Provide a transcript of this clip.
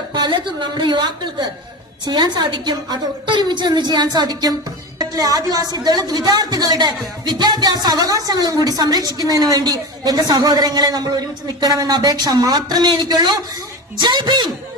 പലതും നമ്മുടെ യുവാക്കൾക്ക് ചെയ്യാൻ സാധിക്കും. അത് ഒത്തൊരുമിച്ച് നിന്ന് ചെയ്യാൻ സാധിക്കും. ആദിവാസി ദളിത് വിദ്യാർത്ഥികളുടെ വിദ്യാഭ്യാസ അവകാശങ്ങളും കൂടി സംരക്ഷിക്കുന്നതിന് വേണ്ടി എന്റെ സഹോദരങ്ങളെ നമ്മൾ ഒരുമിച്ച് നിൽക്കണമെന്ന അപേക്ഷ മാത്രമേ എനിക്കുള്ളൂ. ജയ് ഭീം.